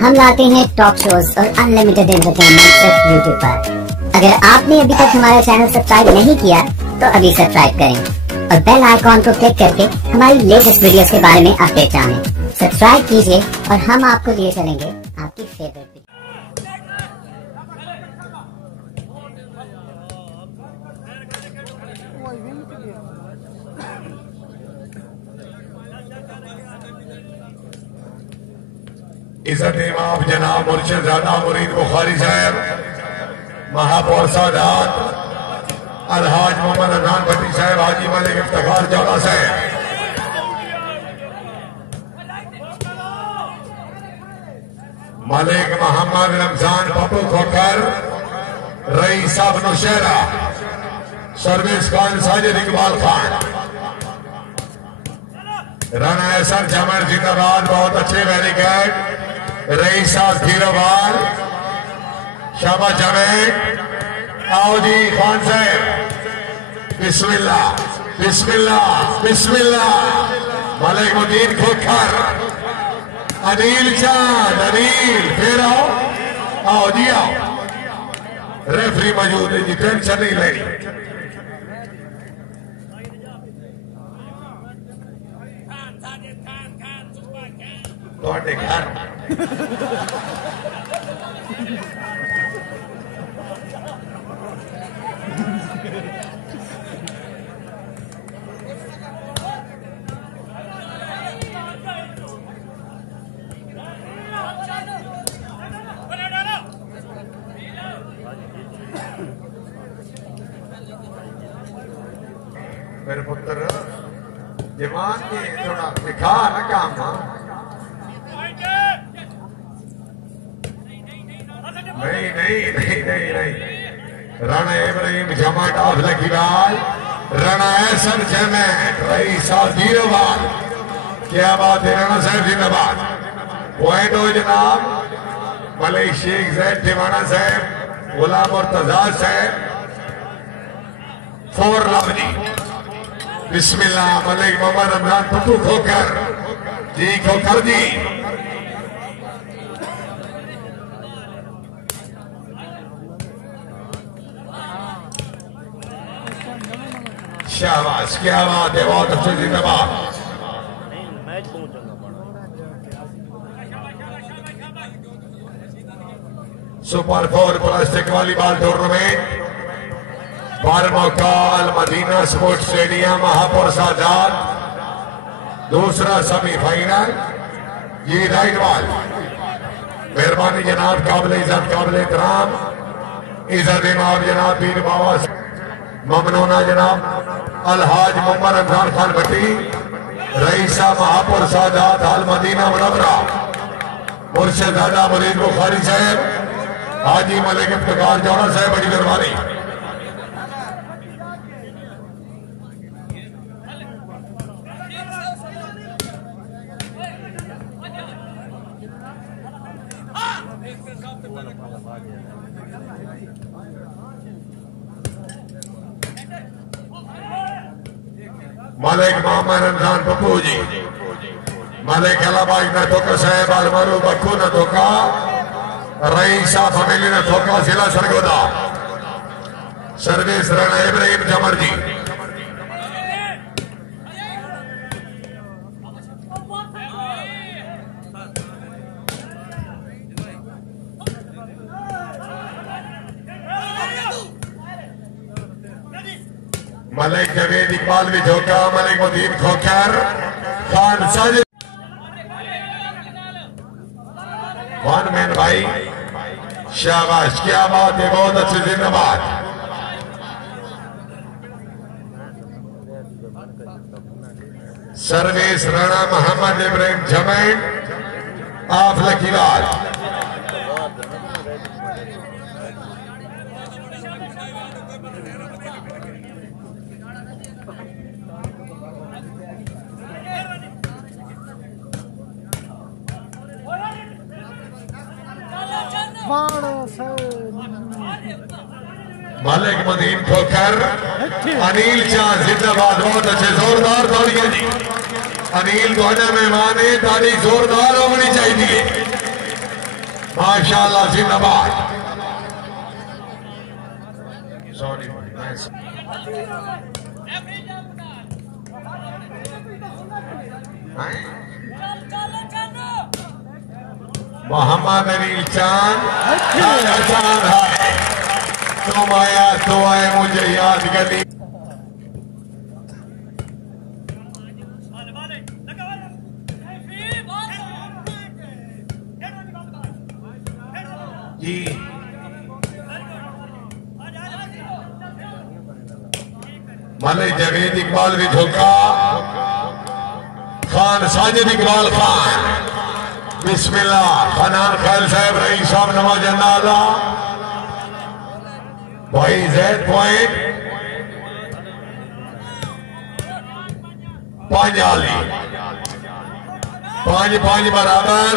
हम लाते हैं top shows और अनलिमिटेड एंटरटेनमेंट सिर्फ यूट्यूब पर। अगर आपने अभी तक हमारा चैनल सब्सक्राइब नहीं किया तो अभी सब्सक्राइब करें और बेल आइकॉन को क्लिक करके हमारी लेटेस्ट वीडियोस के बारे में अपडेट जानें। सब्सक्राइब कीजिए और हम आपको लिए चलेंगे आपकी फेवरेट। इज़्ज़त इमाम जनाब मुर्शिद ज़ादा मुरीद बुखारी साहब, महापौर सादात अलहाज मोहम्मद अदनान भट्टी साहब, हाजी मलिक इफ्तिखार जौला साहब, मलिक मोहम्मद रमजान पप्पू खोखर, रईस साहब नौशहरा, सर्विस खान साजिद इकबाल खान, राना एसर जमर जिंदाबाद, बहुत अच्छे बैरिकेड, रईस साहब धीरोवाल, शाबाश जवेद, आओ जी खान साहब, बिस्मिल्लाह बिस्मिल्लाह बिस्मिल्लाह, मलिक मुद्दीन खोखर, अनिल चांद, अनिल फिर आओ जी आओ, रेफरी मौजूद है जी, टेंशन नहीं लेनी। थोड़े घर मेरे पुत्र जवान के थोड़ा दिखा ना काम, नहीं नहीं नहीं नहीं नहीं, राणा इब्राहिम जमा टॉप लगी बाल, राणा एहसन जमेट, रईस धीरोवाल, क्या बात है, राणा साहब जिंदाबाद, पॉइंट हो जनाब, मलिक शेख जैद दीवाना साहब, गुलाम मुर्तजा साहब, फोर लवली, बिस्मिल्लाह, मलिक मोहम्मद रमजान पप्पू खोखर जी, खोखर जी, शाबाश, क्या बात है, बहुत अच्छे जिंदाबाद। सुपर 4 प्लास्टिक वॉलीबॉल टूर्नामेंट, 12वां काल मदीना स्पोर्ट्स स्टेडियम, महापौर सादात, दूसरा सेमीफाइनल, ये राइट बॉल, मेहरबानी जनाब, काबिल इज्जत काबिल एहतराम, इज्जत इमाम जनाब पीर बाबा ममनूना जनाब अलहाज मोहम्मद रमजान खान भट्टी, रईसा महापौर सादात आल मदीना मुनव्वरा, मुर्शिद ज़ादा मुरीद बुखारी साहब, हाजी मलिक इफ्तिखार जौला साहब, बड़ी मेहरबानी। मलिक मोहम्मद रमजान पप्पू जी, मलिक अलाबाज ने धोखा साहब, अलमरू बक्कू ने धोखा, रईसा फैमिली ने धोखा, जिला सरगोदा, सर्विस राणा इब्राहिम जमर जी, मलिक जवेद इकबाल भी धोखा, मलिक मुद्दीन खोखर, खान साजिद, वन मैन भाई, शाबाश, क्या बात है, बहुत अच्छे जिंदाबाद। सर्विस राणा मोहम्मद इब्राहिम जमेट ऑफ लकीवाल, मलिक मुद्दीन खोखर, अनिल चांद जिंदाबाद, बहुत अच्छे जोरदार तालियां जी। अनिल ਤੁਹਾਡਾ मेहमान है, ताली जोरदार होनी चाहिए। माशाल्लाह जिंदाबाद। सॉरी मोहम्मद अली चांद चांद है, तुम आया तो आए मुझे याद करी। जी मलिक जवेद इकबाल भी धोखा, खान साजिद इकबाल खान बिस्मिल्लाह, फनान खैल साहब रईस साहब नवाज नाला भाई जेड पॉइंट पांजाली 5-5 बराबर।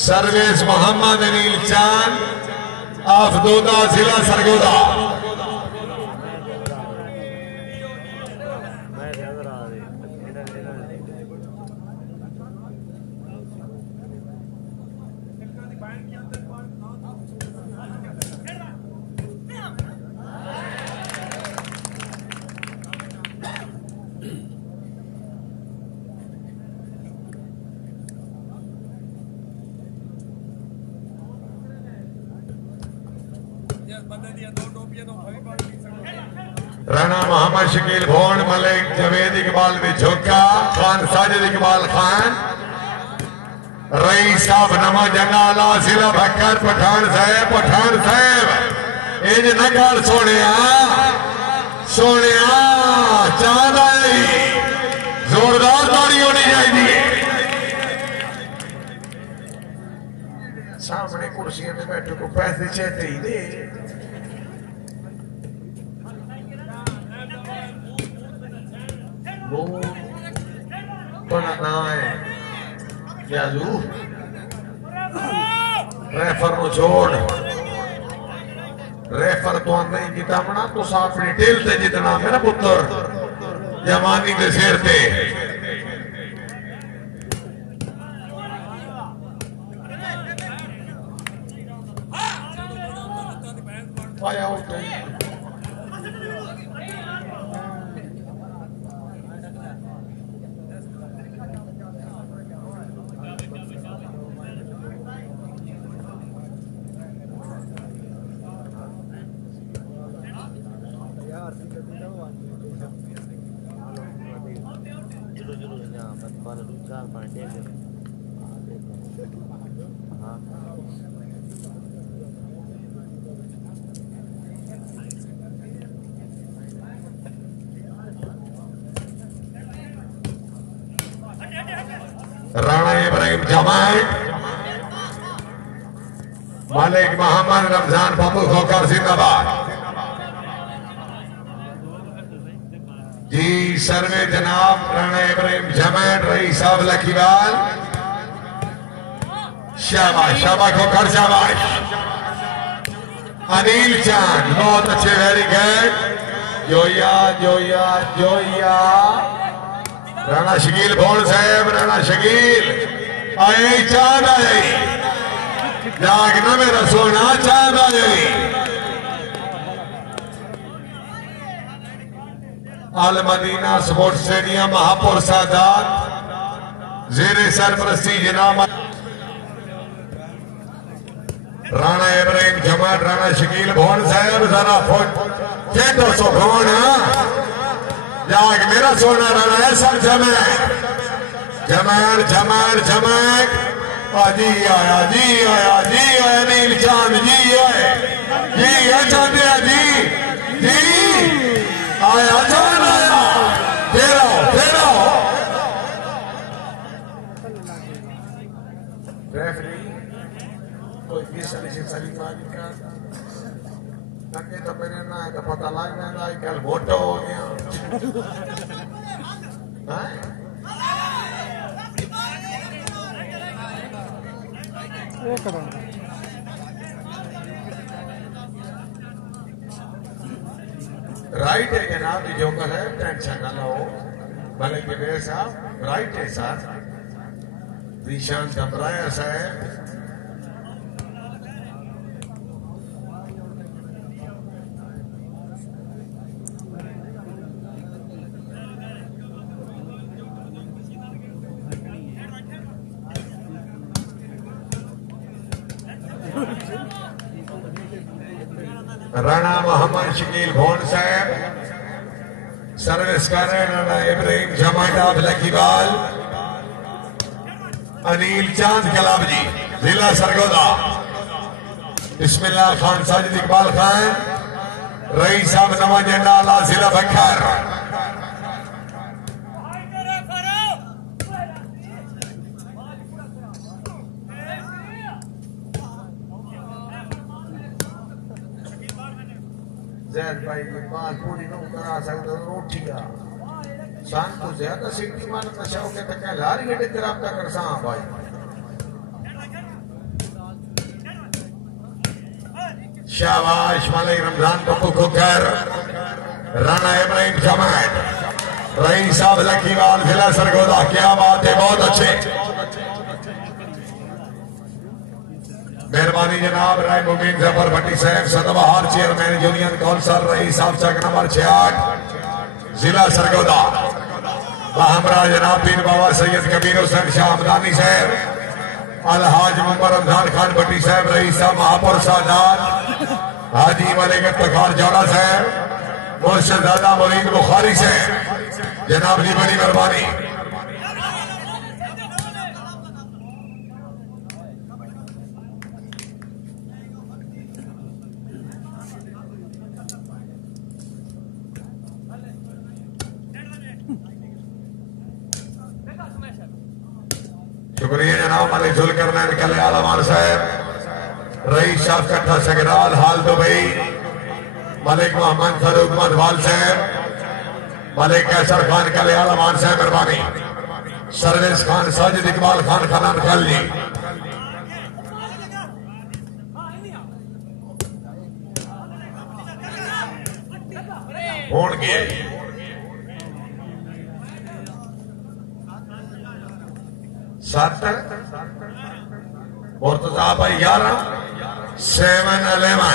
सर्वेश मोहम्मद अनिल चांद आफदोदा जिला सरगोदा। राणा मोहम्मद शकील भोन, मलिक जवेद इकबाल में झोंका, खान साजिद इकबाल खान, रईस साहब नमा जंगाला जिला भक्कर पठान साहब इंज नगर सोने चांद आई, जोरदार ताड़ी होनी चाहिए। सामने कुर्सियों में बैठे को पैसे चाहते ही दे। रेफर नु छोड़, रेफर तो नहीं जितावना तो अपनी टेल से जितना मेरा पुत्र जवानी के सिर पे। राणा इब्राहिम जमात, मलिक मोहम्मद रमजान बाबू खोकर जिंदाबाद। जी सर्वे जनाब राणा इब्राहिम जमात रईस साहब लकीवाल, शाबाश शाबाश खोकर शाबाश। अनिल चांद बहुत अच्छे, वेरी गुड। जोया जोया जोया राणा शकील भोन साहब, राणा शकील आए, चांद आई जागना मेरा सोना, चांद आई। अल मदीना स्पोर्ट्स स्टेडियम महापुर सादात जेरे सरपरस्ती जनाब राणा इब्राहिम जमात, राणा शकील भोन साहब जरा फेंको सो भोन जाग मेरा सोना राणा ऐसा जमैन जी आया नील चांद जी आए चांद जी आया जान आया फेरा कोई तो मेरे ना तो पता लग जाएगा कल मोटा हो गया। राइट है जनाब, जो कल है टेंशन ना लो, मलिक साहब राइट है साहब। Vishan Tamraya Sahib. Rana Muhammad Shakil Bhon Sahib. Service कर रहे हैं राणा इब्राहिम जमाटा लकीवाल अनिल चांद कलाब जी जिला सरगोदा बिस्मिल्लाह खान साजिद इकबाल खान रईस साहब नवा जंडाला जिला बखर जैद भाई की बात पूरी न करा सकते रोटिया शान तो ज्यादा सिटी मान नशा के तक लारी गड्ढे कराता कर सा भाई शाबाश मलिक रमजान पप्पू खोकर राणा इब्राहिम जमात रईस साहब लकीवाल जिला सरगोदा क्या बात है बहुत अच्छे मेहरबानी जनाब राय मुबीन जफर भट्टी साहब सदबहार चेयरमैन यूनियन काउंसिल रईस साहब चक नंबर 68 जिला सरगोदा हमरा जनाब पीर बाबा सैयद कबीर हुसैन शाह हमदानी साहब अलहाज मोहम्मद रमजान खान भट्टी साहब रईस साहब महापुर सादात हाजी मलिक इफ्तिखार जौड़ा साहब मुर्शिद दादा मुरीद बुखारी साहब जनाब की बड़ी मेहरबानी शुक्रिया जनाब मलिक जुलकर कल आलमान साहब रईस साहब कट्ठा सगराल हाल दुबई मलिक मोहम्मद फरूक मधवाल साहब मलिक कैसर खान कल आलमान साहब मेहरबानी सर्विस खान साजिद इकबाल खान खानन कल जी फोन किए सात मुर्तजा भाई 11 7-11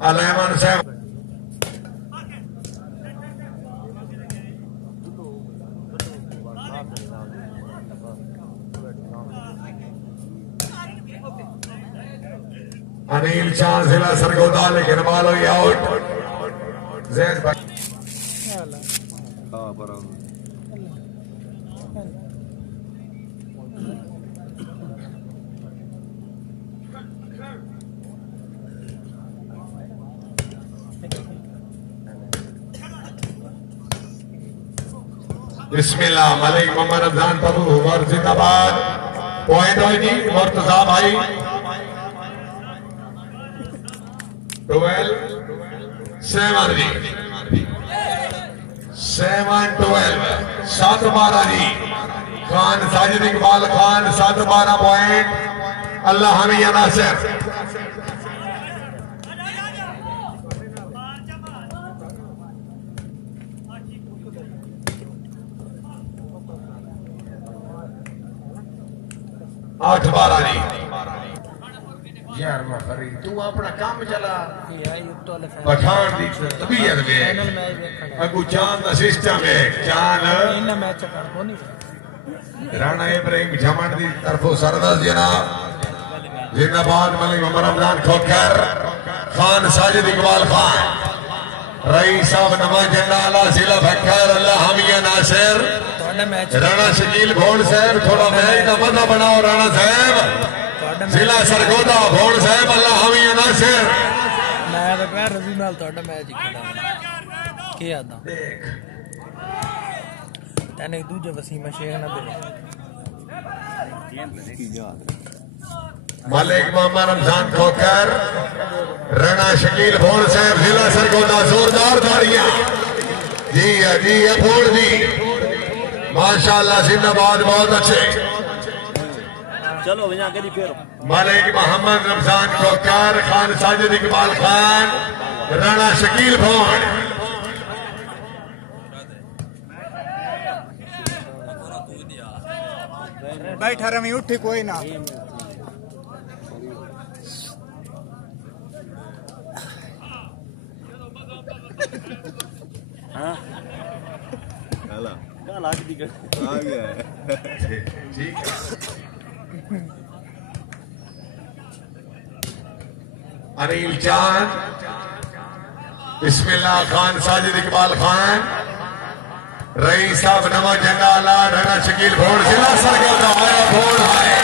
11 7 अनिल शाह जिला सरगोदा लेकिन मालो आउट जैद भाई बिस्मिल्लाह मलिक मोहम्मद रमजान पप्पू और जिंदाबाद पॉइंट हो जी मुर्तजा भाई 12 जी 7-12 7-12 जी खान साजिद इकबाल खान 7-12 पॉइंट अल्लाह हमिया नासिर आठ 12 जी यार मखरी तू अपना काम चला पठान दी तबीयत में अगू चांद दा सिस्टम है चांद इन मैच कर कोनी राणा इब्राहिम जमान दी तरफो सरदार जनाब जिंदाबाद मलिक मोहम्मद रमजान खोकर खान साजिद इकबाल खान रईस साहब नवा जंडाला जिला बखर अल्लाह हमिया नासिर राणा शकील भोन साहब थोड़ा मैच का मजा बनाओ राणा साहब जिला सरगोदा भोन साहब अल्लाह हमिया नासिर मैं तो कह रजी नाल तोड़ा मैच खेला के आदा देख तने दूजे वसीम शेख ना दे मलिक मोहम्मद रमजान खोकर राणा शकील भोन साहब जिला सरगोदा जोरदार तालियां जी भोन जी माशाअल्लाह जिंदाबाद बहुत अच्छे चलो यहाँ के फिर मलिक मोहम्मद रमजान कोकर, खान साजिद इकबाल खान, राणा शकील भोन। बैठा रमी उठी कोई ना आ गया ठीक है। अनिल चांद, बिस्मिल्लाह खान साजिद इकबाल खान, रईस साहब नवा जंगाला, राणा शकील भोड़, जिला सरगर्दा आया भोड़ आए।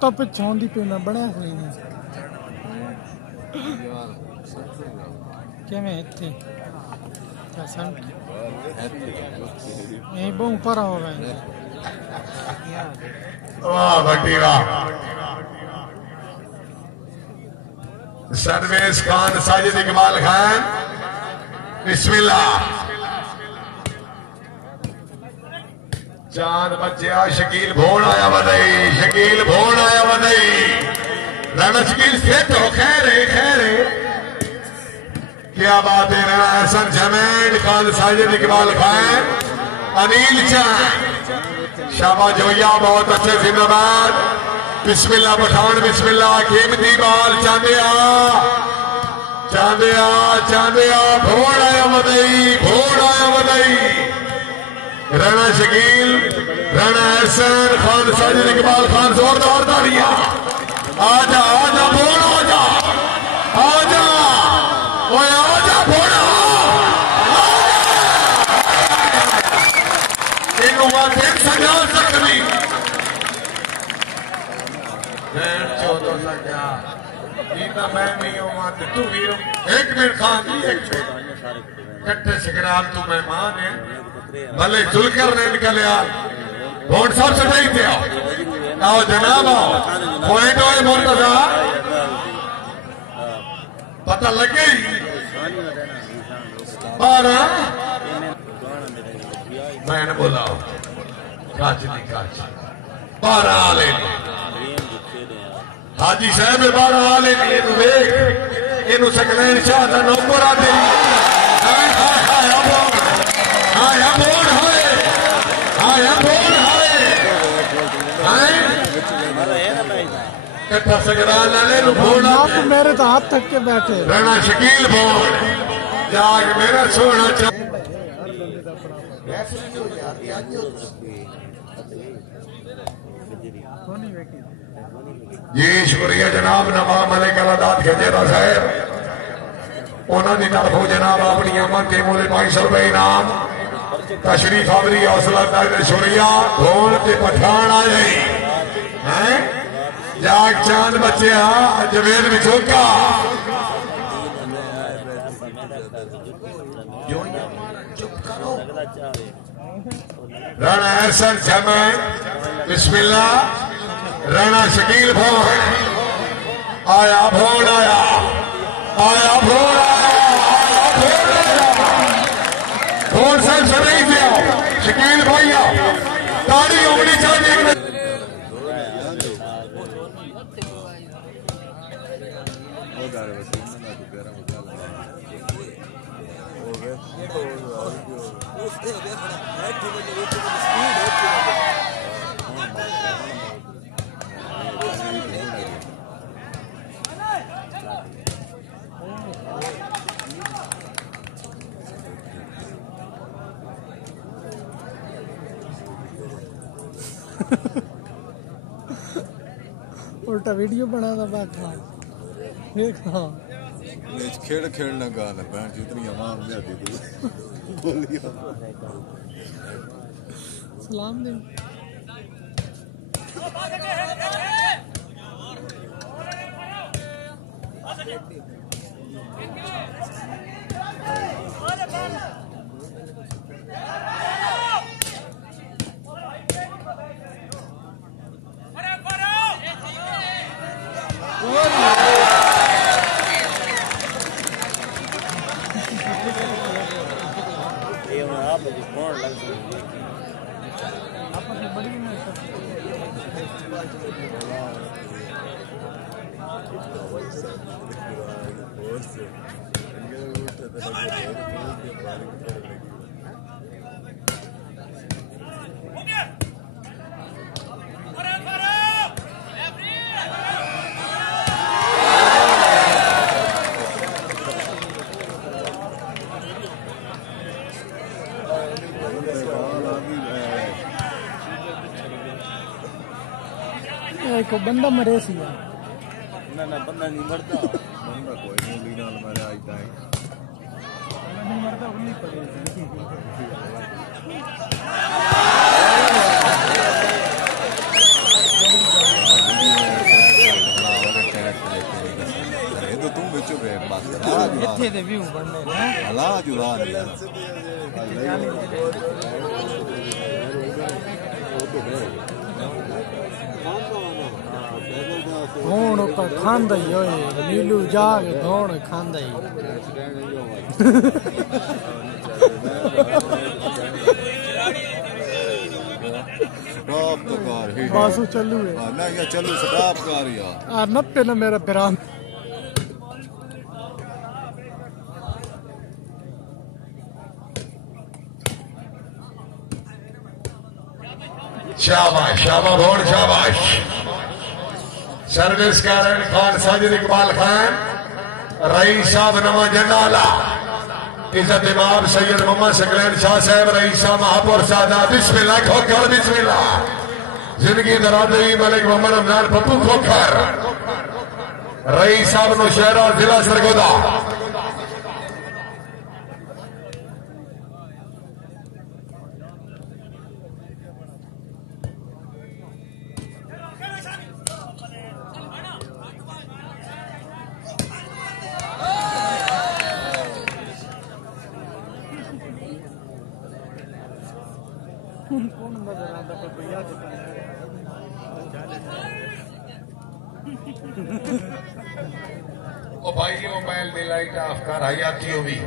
तो पिछों दी पे मैं बड़ा हुई नहीं क्या मैं इतने क्या संट यही बहुत ऊपर हो गए। वाह भट्टी वाह। सरवेज खान साजिद इकबाल खान, बिस्मिल्लाह। चांद बच्चा शकील भोड़ आया वदई, शकील भोड़ आया वदई। राणा शकील फिट हो, खैर है क्या बात है। राणा हसन जमैन, खान साजिद इकबाल खान, अनिल चांद, शाबाश जोया, बहुत अच्छे, जिंदाबाद। बिस्मिल्लाह पठान, बिस्मिल्लाह। कीमती बाल चांदिया, चांदिया, चांदिया। भोड़ आया वदई, भोड़ आया वदई। राणा शकील, राणा हसन, खान साजिद इकबाल खान, जोरदार तालियां। आजा आजा भोड़, आजा आजा, ओए आजा भोड़ा। इन वादे सजा सकती मैं नहीं हूँ, तू भी हो। एक मिनट खान जी, एक मिनट। कट्टे सिकराल तू मेहमान है, भले जुलकर ने निकलिया। वोट साहब से नहीं दिया। आओ जनाब, आओ। पॉइंट हो मुर्तजा, पता लगे 12 मैंने बोला काच नहीं काच 12 आले हाजी साहब 12 आले इन वेख इन सकलैन शाह का नौकर आते आया बोल कट्ठा सगराल वाले भोड़ा मेरे तो हाथ थक के बैठे। राणा शकील भोड़ जाग मेरा सोना जी शुक्रिया जनाब नवाब मलिक अलादात खजेरा साहब उन्होंने तरफों जनाब अपनी अमन के मूल्य 500 रुपए इनाम तशरीफ आवरी हौसला शुक्रिया ढोल के पठान आए हैं जाग चांद बच्चे जवेद विचोका राणा हसन जमैन बिस्मिल्लाह राणा शकील भोड़ आया भोड़ आया आया भोड़ आया भोड़ सर नहीं दिया शकील भैया ताड़ी होनी चाहिए। उल्टा वीडियो बना था बैठा देखा खेड़ खेड़ना गाना बहन जितनी आवाम जाती तू बोलियो सलाम दे आप लोग कौन लग बड़ी को बंदा मरे सी ना बंदा नहीं मरता बंदा कोई नहीं लीना मेरे आज तक नहीं मरता उन्हीं पड़े तो तुम बेचो बे बस इतने दे व्यू बनने हैं हला जुड़ा नहीं धोण का खांदा ही होए नीलू जाग धोण खांदा ही स्टॉप तो कार ही बासु चलू है ना या चलो स्टॉप कार यार आ नप्पे ना मेरा पिरान शाबाश शाबाश बहुत शाबाश सर्विस कारण खान साजिद इकबाल खान रईस साहब नवा जंडाला इज्जत इमाम सैयद मोहम्मद सकलैन शाह साहब रईस साहब महापौर सादा बिस्मिल्लाह खोखर बिस्मिल्लाह जिंदगी दरादरी मलिक मोहम्मद अमनान पप्पू खोखर रईस साहब नौशहरा जिला सरगोदा कौन नजर आता पर भैया ओ भाई मोबाइल में लाइट ऑफ कर हयाती होगी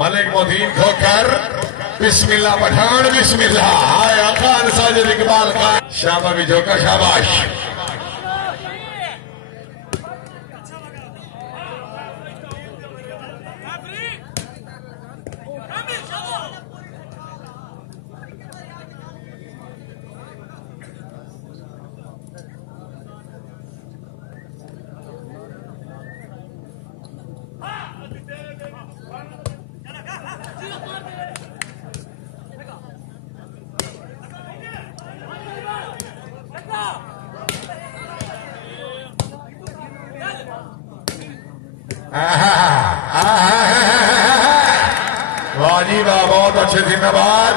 मलिक मोदीन खोखर बिस्मिल्लाह पठान बिस्मिल्लाह आया खान साजिद इकबाल खान शाबा भी जोका शाबाश वाजी वाह बहुत अच्छे जिंदाबाद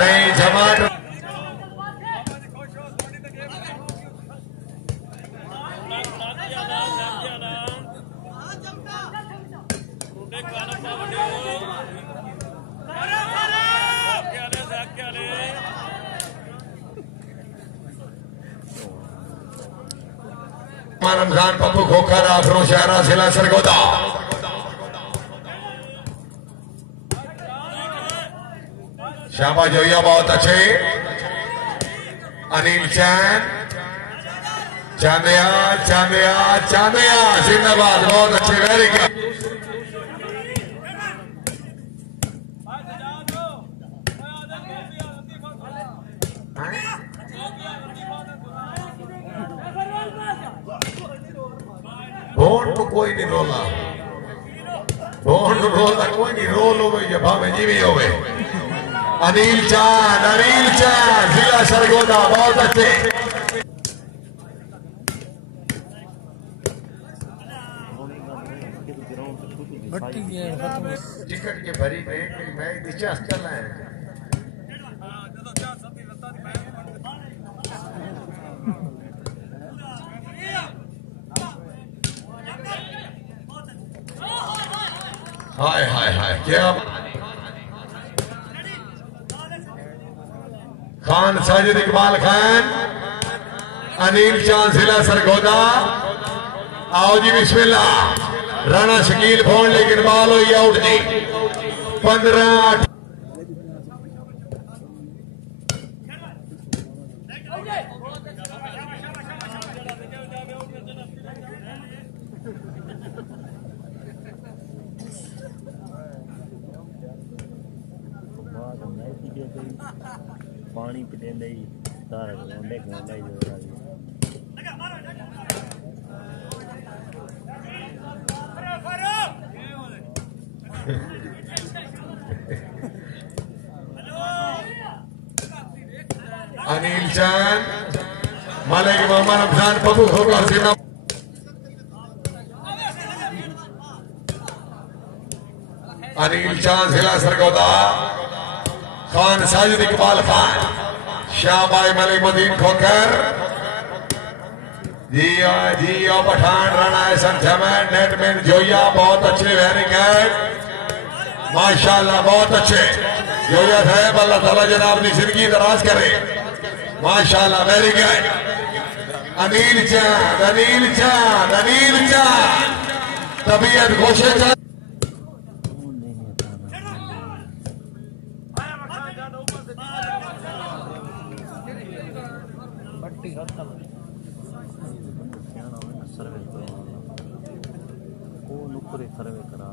नहीं जमात रमजान पप्पू खोखर आफरो शहरा जिला सरगोदा शाबा जोया बहुत अच्छे अनिल चैन चांदिया चांदिया चांदिया जिंदाबाद बहुत अच्छे वेरी गुड बोन को कोई नहीं रोला बोन रोला कोई नहीं रोल हो या भावे जीवी हो अनिल चांद जिला सरगोदा बहुत अच्छे टिकट के भरी में मैं नीचे चल रहे हैं हाय हाय हाय क्या खान साजिद इकबाल खान अनिल चांद जिला सरगोदा आओ जी बिस्मिल्लाह राणा शकील फोन लेकिन बॉल हुई आउट जी 15। पानी पिटेंदे ही सारा गोंडे गोंडा ही जोड़ा दिया अनिल चांद मालिक मोहम्मद रमजान बबू होगा सिना अनिल चांद जिला सरगोदा खान साजिद इकबाल खान शाहबाई मलिक मदीन खोकर जियो पठान राणा एहसन जमैन नेटमैन जोया बहुत अच्छे वेरी गुड माशाल्लाह बहुत अच्छे जोया साहब अल्लाह ताला जनाब की जिंदगी दराज करे माशाल्लाह वेरी गुड अनिल चांद अनिल चांद अनिल चांद तबीयत घोषे चांद सर्वे करावे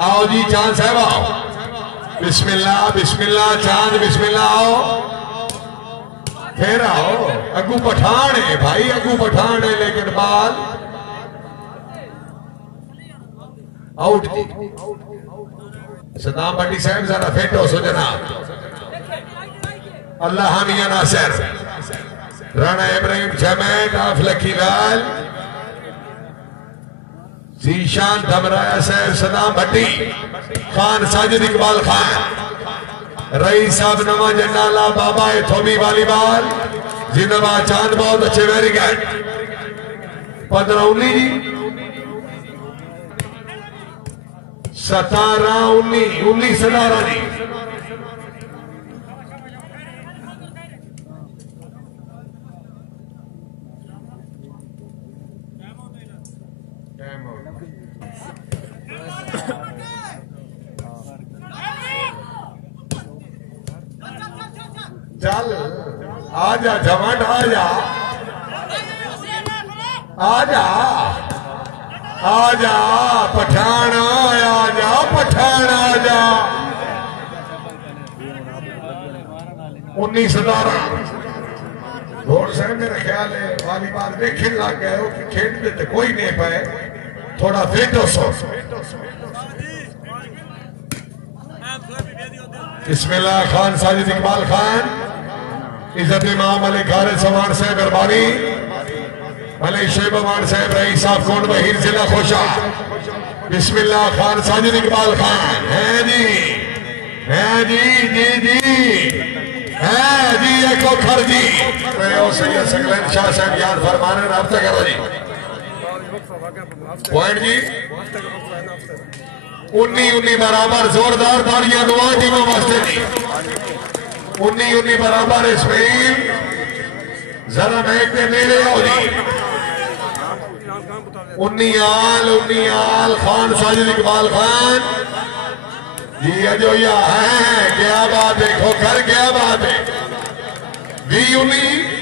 आओ जी चांद साहब आओ बिस्मिल्लाह बिस्मिल्लाह चांद बिस्मिल्लाह आओ फिर आओ अगू पठान है भाई अगू पठान है लेकिन बाल आउट जी सदाम भट्टी साहब जरा फिट हो सो जनाब अल्लाह मियां नासिर राणा इब्राहिम जमैत ऑफ लकीलाल जीशान धमराया साहब सदाम भट्टी खान साजिद इकबाल खान रईस साहब नवा जंडाला बाबा थोबी वालीबाल जिंदाबाद चांद बहुत अच्छे वेरी गुड 15 जी 17 19 17 जी चल आजा जवान आजा आजा आजा पठान आजा पठान आजा 19 17 घोड़ साहब मेरा ख्याल है वालीबाल देखने लग गए हो कि खेलते तो कोई नहीं पाए थोड़ा फिट हो सो बिस्मिल्लाह खान साजिद इकबाल खान इज्जत इमाम अली खालिद समान साहब अरबानी मलिक शेबमान साहब रईस साहब कोट बहीर जिला खोशा बिस्मिल्लाह खान साजिद इकबाल खान है जी जी जी है जी एक खर जी सैयद सकलैन शाह साहब याद फरमाने राब्ता करो जी पॉइंट जी 19 बराबर जोरदार तालियां दुआ टीमों वास्ते जी 19 बराबर इसमें जरा महक के मेरे आओ जी 19 आल खान साजिद इकबाल खान जी अजोया है क्या बात है खोखर क्या बात है 19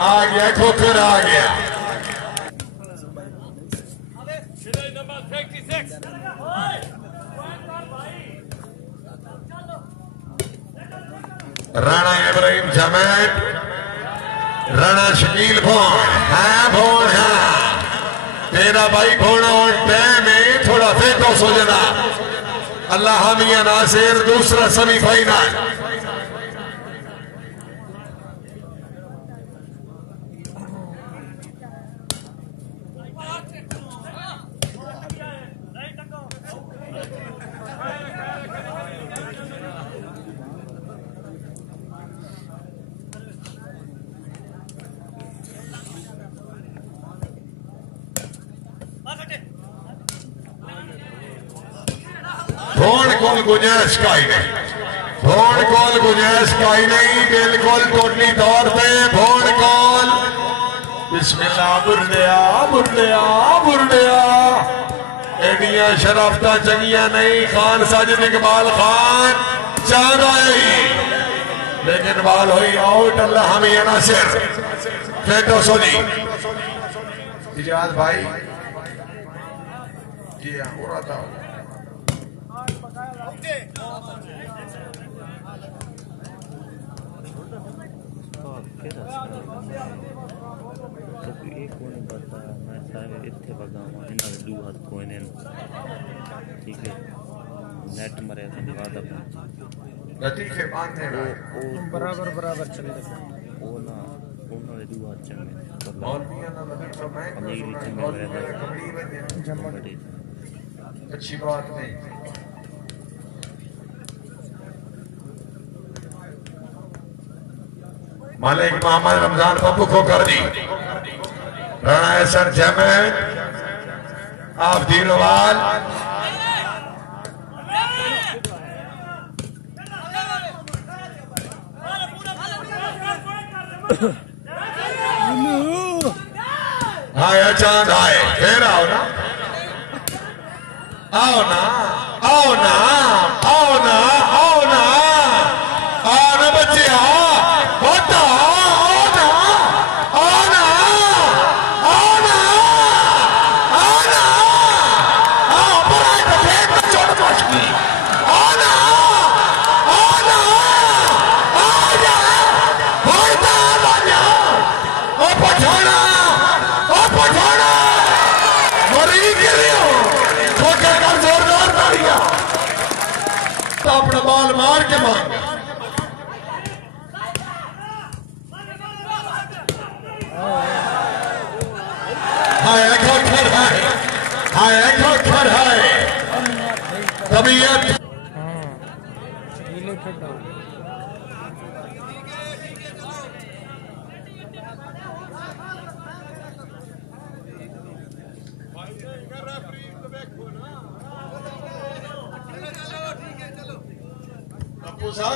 आ गया खोखर आ गया राणा इब्राहिम जमैत राणा शकील भोन है भोन है तेरा भाई भोना और टाइम में थोड़ा फिट हो सो जना अल्लाह मियां नासिर दूसरा सेमीफाइनल कोल गुंजाइश का ही नहीं, भोड़ कोल गुंजाइश का ही नहीं, बिल्कुल टोटली तौर पे भोड़ कोल। बिस्मिल्लाह बुरलिया बुरलिया बुरलिया, एडिया शराफता चंगिया नहीं। खान साजिद इकबाल खान चांद आए ही, लेकिन बाल हुई आउट। अल्लाह हमें नासिर फेटो सोनी इजाज भाई जी हो रहा था। ठीक है नेट मरे लतीफे बांधने बराबर बराबर चले वो ना उन्होंने दो हाथ चलने अच्छी बात नहीं। मालिक मोहम्मद रमजान पप्पू को कर दी। राणा एहसन जैमेद आप दीनवाल हाँ चांद आए फिर आओ ना आओ ना आओ ना आओ ना आओ ना आओ ना बच्चे आओ ना आओ ना आओ ना आओ ना आओ ना आओ पर आए तो फिर तो छोड़ पहुंचनी आओ ना आओ ना आओ जा होता बजा ओ पठाना मरी के जोरदार तालियां तो अपना बाल मार के मार। हाय खोखर है, हाय खोखर है तबीयत।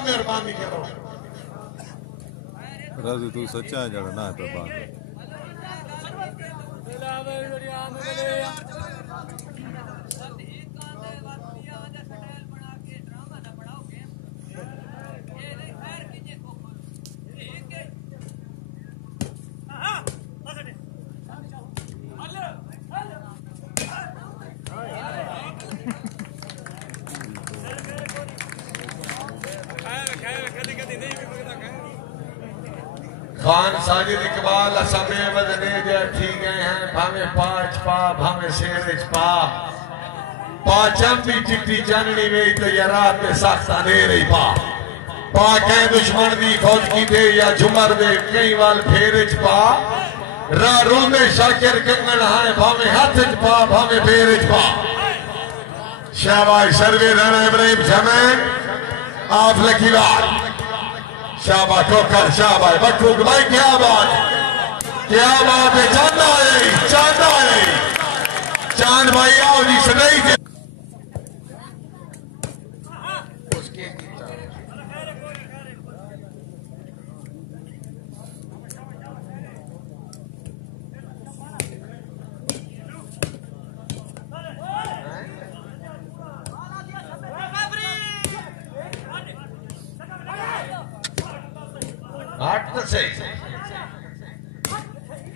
मेहरबानी करो राजू तू सच्चा है जरा ना पे बात खान साजिद इकबाल असमे बदने जे ठीक गए हैं भावे पांच पा भावे शेर पा पाचम भी चिट्ठी जाननी में तो या रात में साख्ता दे रही पा के दुश्मन दी फौज की दे या झुमर दे कई वाल फेर पा रा रूंदे शाकिर कंगन हाय भावे हाथ पा भावे फेर पा। शाबाश सर्वे राणा इब्राहिम जमैन आप लकीवार शाबाश ठोकर शाबाश बटूक भाई क्या बात है। चांद आए चांद आए चांद भाई आओ जी सुनाई दे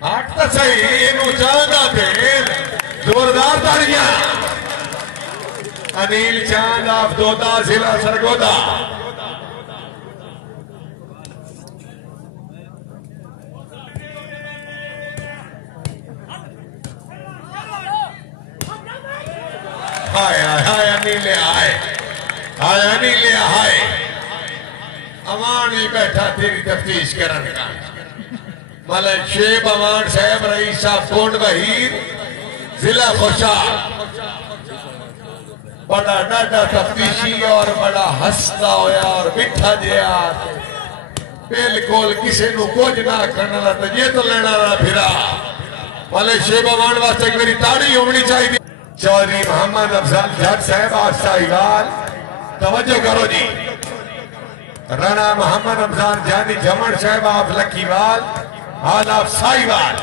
आठ तो सही इनू चांदा फिर जोरदार तालियां। अनिल चांद आप दोदा जिला सरगोदा हाय हाय अनिल आए हाय अनिल हाय अमान ही बैठा तेरी तफ्तीश करने का मलक शेब अमान साहब रईस साहब कोंड वहीद जिला खुशाल बड़ा डाडा तफ्तीशी और बड़ा हंसता होया और मिठा जहा बिल्कुल किसी को कुछ ना करना तो ये तो लेना ना फिरा मलक शेब अमान वास्ते एक मेरी ताड़ी होनी चाहिए। चौधरी मोहम्मद अफजल जट साहब आज साहिवाल तवज्जो करो जी। राणा मोहम्मद रमजान जानी जमन साहब ऑफ लकीवाल, हाल ऑफ साहिवाल।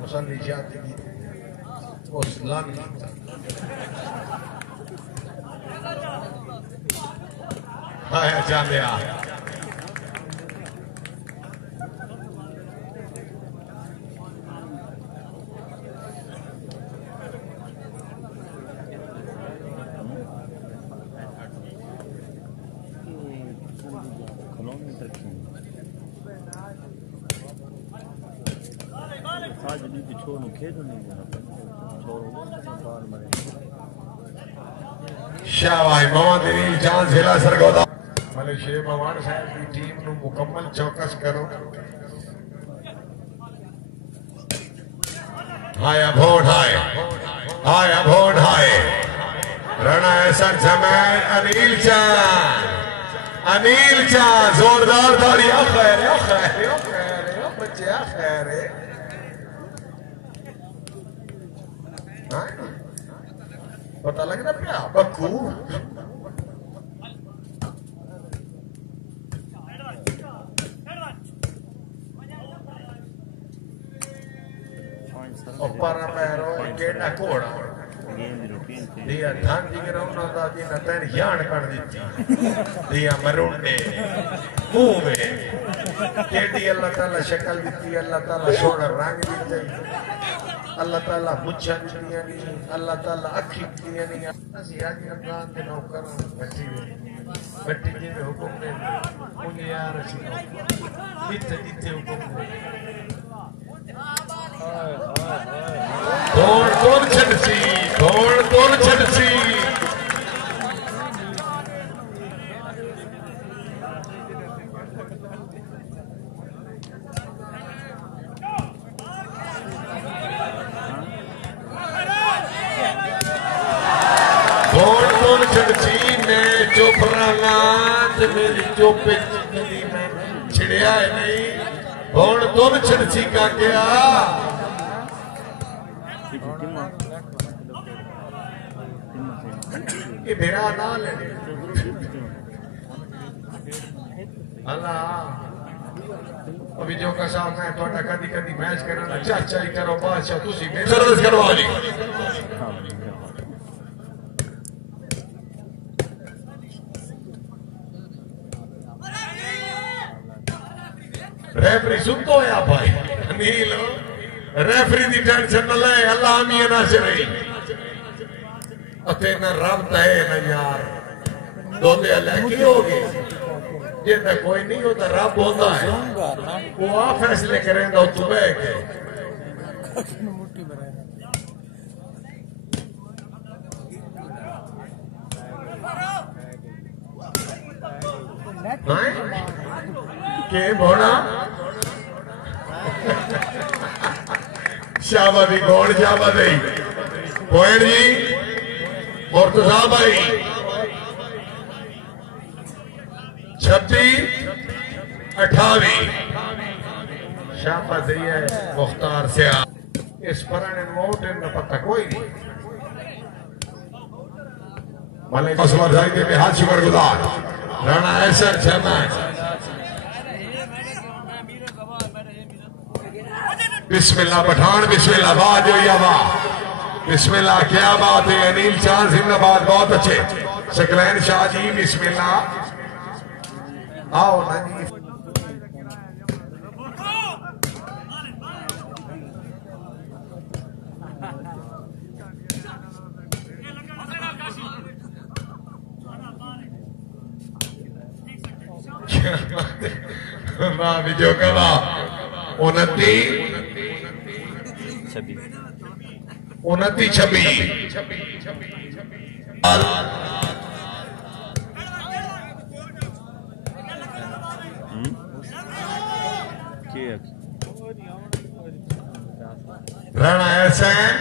मुसल्ली जाती वो सलामी हाय जामिया। आज भी पिछोड़ में खेल नहीं जाना छोड़ बाहर मरे शाबाश मोहम्मद अनील जान जिला सरगोदा मलिक शेख भगवान साहब की टीम को मुकम्मल चौकस करो। हाय अभोड हाय हाय अभोड हाय राणा एहसन जमैन अनील चांद जोरदार ताली। खैर खैर खैर बच्चे खैर पता लग रहा क्या बक्कू ऊपर पैरो केड़ा कोड़ा दिया धान जी के रौना दा जी ना तैन यान कर दी दिया मरुंडे मुंह में केड़ी अल्लाह ताला शक्ल दी, अल्लाह ताला सोना रंग दी, अल्लाह ताला मुच्छा दिया नहीं, अल्लाह ताला अखी दिया नहीं। असि आज रमजान के नौकर बैठी बैठी जी में हुक्म ने उन यार असि जिथे जिथे हुक्म ने कौन छड़सी कौन छड़सी मेरी चोपे छिड़िया है नहीं कौन तुम छिड़सी का क्या ये मेरा नाल है अल्लाह अभी जो का साहब मैं थोड़ा कदी कदी मैच करना चाचा ही करो बादशाह तुसी मैं सर्विस करवा ली। रेफरी सुतो है भाई नील रेफरी दी टेंशन न ले अल्लाह मियां नासिर है अते न रब है न यार दोले अल्लाह की होगी जे त कोई नहीं होता रब होता है वो आ फैसले करेंदा तू बैठ के के भोना शाबादी गौड़ शाबादी पॉइंट जी मुर्तजा भाई 26-28 शाबादी है मुख्तार से इस पर नोट न पता कोई नहीं मलिक असवर जायदे में हाथ शुक्र गुजार राणा एहसन जमैन बिस्मिल्लाह पठान बिस्मिल्लाह बात जो या बिस्मिल्लाह क्या बात है अनिल चांद जिंदाबाद बहुत अच्छे सकलैन शाह जी बिस्मिल्लाह आओ ना जी वाह विजय कवा 29-26 राणा एहसन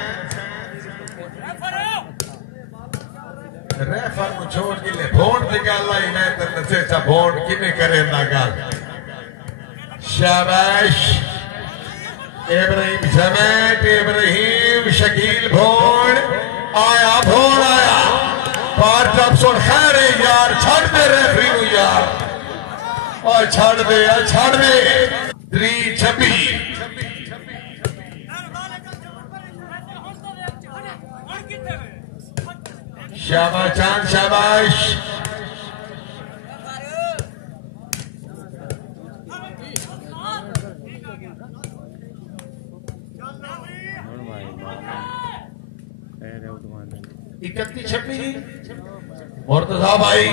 रेफर को छोड़ के ले फोन ते गल आई मैं ते नसे चा फोन किने करे ना गल शाबाश इब्राहिम समेत इब्राहिम शकील भोन आया पार्ट अब सुन खैर यार छड़ दे रेफरी नु यार और छड़ दे 3-26 शाबाश चांद शाबाश खैर है उठवाने 31-26 मुर्तजा भाई